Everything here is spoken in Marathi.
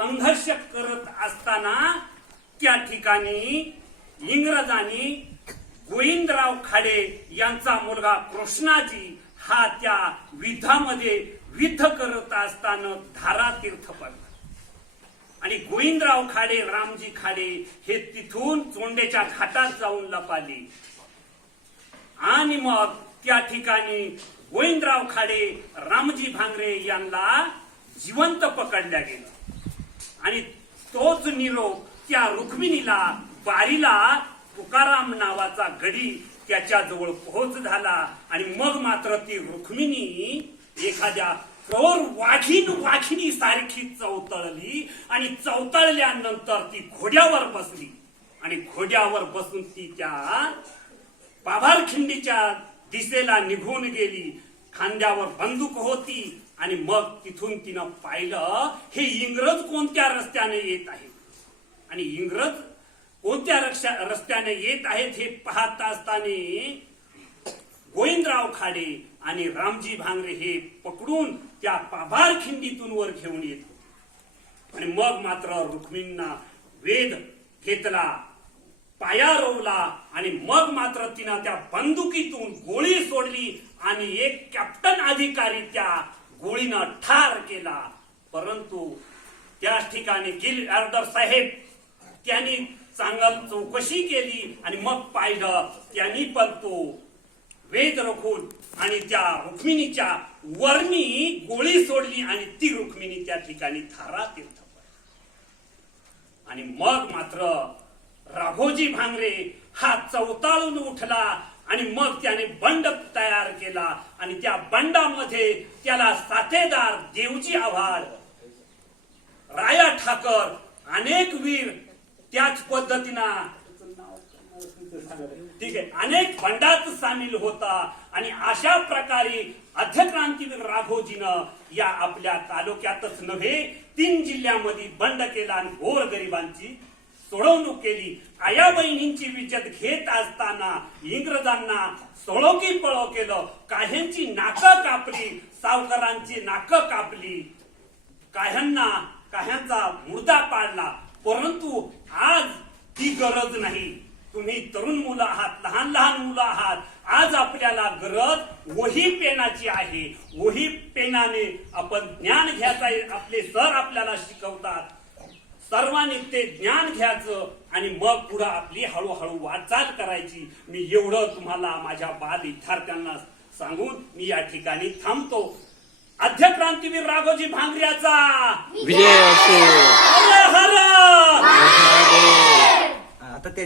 संघर्ष करत असताना त्या ठिकाणी इंग्रजांनी गोविंदराव खाडे यांचा मुलगा कृष्णाजी हा त्या युद्धामध्ये युद्ध करत असताना धारातीर्थ पडला आणि गोविंदराव खाडे रामजी खाडे हे तिथून चोंडेच्या घाटात जाऊन लपाले आणि मग त्या ठिकाणी गोविंदराव खाडे रामजी भांगरे यांना जिवंत पकडल्या गेला आणि तोच निरोप त्या रुक्मिणीला बारीला तुकाराम नावाचा गडी त्याच्या जवळ पोहोच झाला आणि मग मात्र ती रुक्मिणी एखाद्या प्रौर वाघिणी सारखी चवतळली आणि चवतळल्यानंतर ती घोड्यावर बसली आणि घोड्यावर बसून ती त्या पाभारखिंडीच्या दिशेला निघून गेली. खांद्यावर बंदूक होती आणि मग तिथून तिनं पाहिलं हे इंग्रज कोणत्या रस्त्याने येत आहेत आणि इंग्रज कोणत्या रस्त्याने येत आहेत हे पाहत असताना गोविंदराव खाडे आणि रामजी भांगरे हे पकडून त्या पाभारखिंडीतून वर घेऊन येतो आणि मग मात्र रुक्मिणींना वेध घेतला, पाया रोवला आणि मग मात्र तिनं त्या बंदुकीतून गोळी सोडली आणि एक कॅप्टन अधिकारी त्या गोळीनं ठार केला. परंतु त्याच ठिकाणी गिलगार्डर साहेब त्यांनी चांगल चौकशी केली आणि मग पाहिलं त्यांनी पण तो वेद रोखून आणि त्या रुक्मिणीच्या वरणी गोळी सोडली आणि ती रुक्मिणी त्या ठिकाणी धारातीर्थ पडली. आणि मग मात्र राघोजी भांगरे हा चवताळून उठला आणि मग त्याने बंड तयार केला आणि त्या बंडामध्ये त्याला साथेदार देवजी आव्हाड, राया ठाकर अनेक वीर त्याच पद्धतीनं ठीक आहे अनेक बंडात सामील होता आणि अशा प्रकारे अध्यक्रांतीवीर राघोजीनं या आपल्या तालुक्यातच नव्हे 3 जिल्ह्यामध्ये बंड केला आणि गोरगरिबांची सोडवणूक केली. आया बहिणींची विजत घेत असताना इंग्रजांना सोळो की पळो केलं, काह्यांची नाकं कापली, सावकारांची नाकं कापली, काह्यांचा मुर्दा पाडला. परंतु आज ती गरज नाही. तुम्ही तरुण मुलं आहात, लहान लहान मुलं आहात. आज आपल्याला गरज वही पेनाची आहे. वही पेनाने आपण ज्ञान घ्यायचं. आपले सर आपल्याला शिकवतात. सर्वांनी ते ज्ञान घ्यायचं आणि मग पुढे आपली हळूहळू वाटचाल करायची. मी एवढं तुम्हाला माझ्या बाल विद्यार्थ्यांना सांगून मी या ठिकाणी थांबतो. अध्यक्रांतीवीर राघोजी भांगऱ्याचा विजय असो.